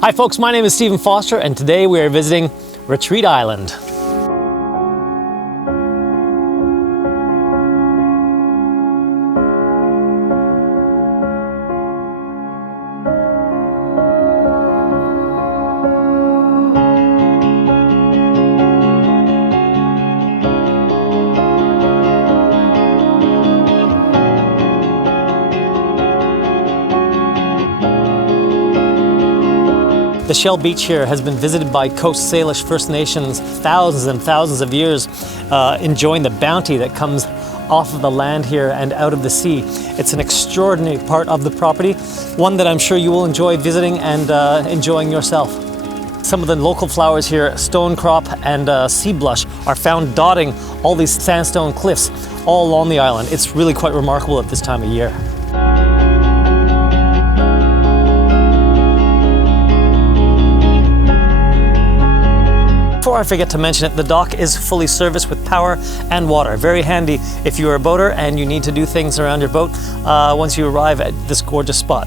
Hi folks, my name is Stephen Foster and today we are visiting Retreat Island. The shell beach here has been visited by Coast Salish First Nations thousands and thousands of years, enjoying the bounty that comes off of the land here and out of the sea. It's an extraordinary part of the property, one that I'm sure you will enjoy visiting and enjoying yourself. Some of the local flowers here, stonecrop and sea blush, are found dotting all these sandstone cliffs all along the island. It's really quite remarkable at this time of year. Before I forget to mention it, the dock is fully serviced with power and water. Very handy if you're a boater and you need to do things around your boat once you arrive at this gorgeous spot.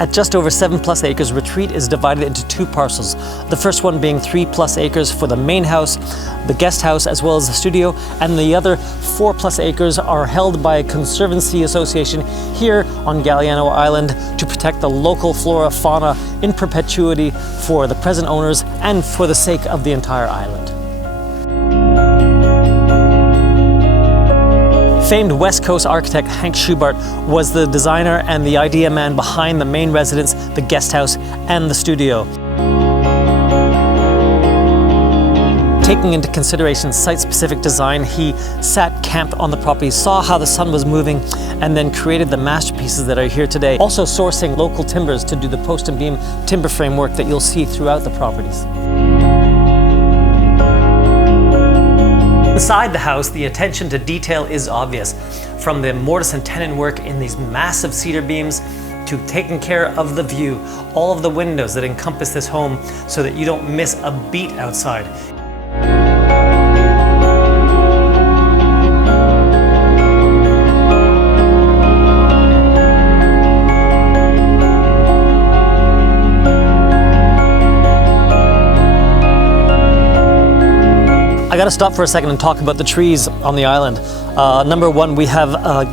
At just over 7+ acres, Retreat is divided into two parcels. The first one being 3+ acres for the main house, the guest house, as well as the studio, and the other 4+ acres are held by a conservancy association here on Galiano Island to protect the local flora fauna in perpetuity for the present owners and for the sake of the entire island. Famed West Coast architect Hank Schubart was the designer and the idea man behind the main residence, the guest house, and the studio. Taking into consideration site-specific design, he sat camped on the property, saw how the sun was moving, and then created the masterpieces that are here today. Also sourcing local timbers to do the post and beam timber framework that you'll see throughout the properties. Inside the house, the attention to detail is obvious, from the mortise and tenon work in these massive cedar beams to taking care of the view, all of the windows that encompass this home so that you don't miss a beat outside. I gotta stop for a second and talk about the trees on the island. Number one, we have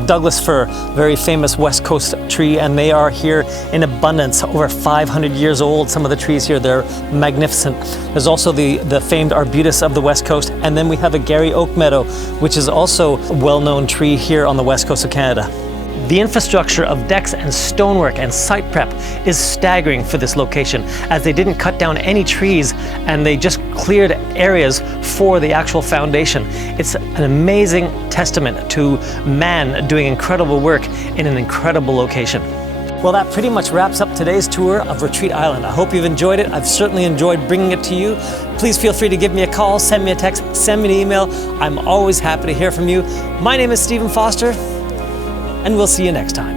Douglas Fir, very famous West Coast tree, and they are here in abundance, over 500 years old. Some of the trees here, they're magnificent. There's also the famed Arbutus of the West Coast, and then we have a Garry Oak meadow, which is also a well-known tree here on the West Coast of Canada. The infrastructure of decks and stonework and site prep is staggering for this location, as they didn't cut down any trees and they just cleared areas for the actual foundation. It's an amazing testament to man doing incredible work in an incredible location. Well, that pretty much wraps up today's tour of Retreat Island. I hope you've enjoyed it. I've certainly enjoyed bringing it to you. Please feel free to give me a call, send me a text, send me an email. I'm always happy to hear from you. My name is Stephen Foster, and we'll see you next time.